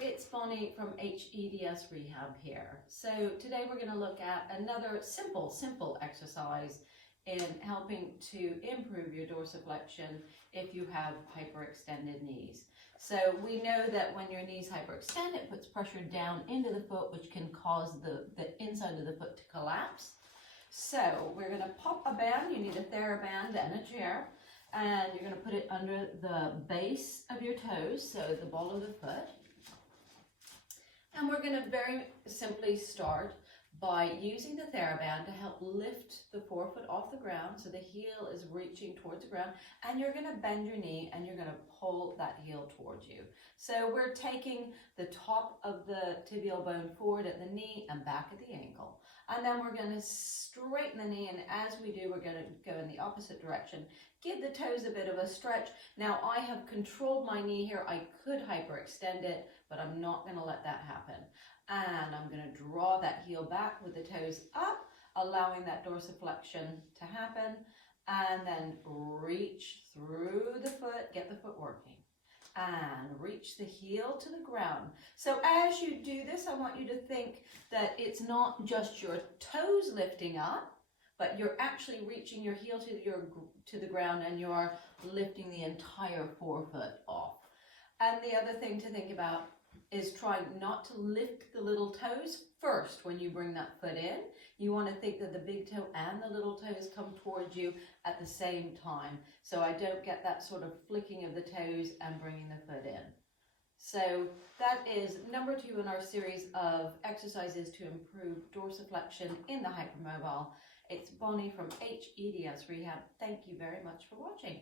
it's Bonnie from hEDS Rehab here. So today we're going to look at another simple exercise in helping to improve your dorsiflexion if you have hyperextended knees. So we know that when your knees hyperextend, it puts pressure down into the foot, which can cause the inside of the foot to collapse. So we're going to pop a band. You need a TheraBand and a chair. And you're going to put it under the base of your toes, so the ball of the foot. And we're going to very simply start by using the TheraBand to help lift the forefoot off the ground so the heel is reaching towards the ground, and you're going to bend your knee and you're going to pull that heel towards you. So we're taking the top of the tibial bone forward at the knee and back at the ankle. And then we're going to straighten the knee, and as we do, we're going to go in the opposite direction. Give the toes a bit of a stretch. Now I have controlled my knee here. I could hyperextend it, but I'm not going to let that happen. And I'm going to draw that heel back with the toes up, allowing that dorsiflexion to happen, and then reach through the foot, get the foot working, and reach the heel to the ground. So as you do this, I want you to think that it's not just your toes lifting up, but you're actually reaching your heel to the ground, and you're lifting the entire forefoot off. And the other thing to think about is try not to lift the little toes first when you bring that foot in. You want to think that the big toe and the little toes come towards you at the same time, so I don't get that sort of flicking of the toes and bringing the foot in. So that is number 2 in our series of exercises to improve dorsiflexion in the hypermobile. It's Bonnie from hEDS Rehab. Thank you very much for watching.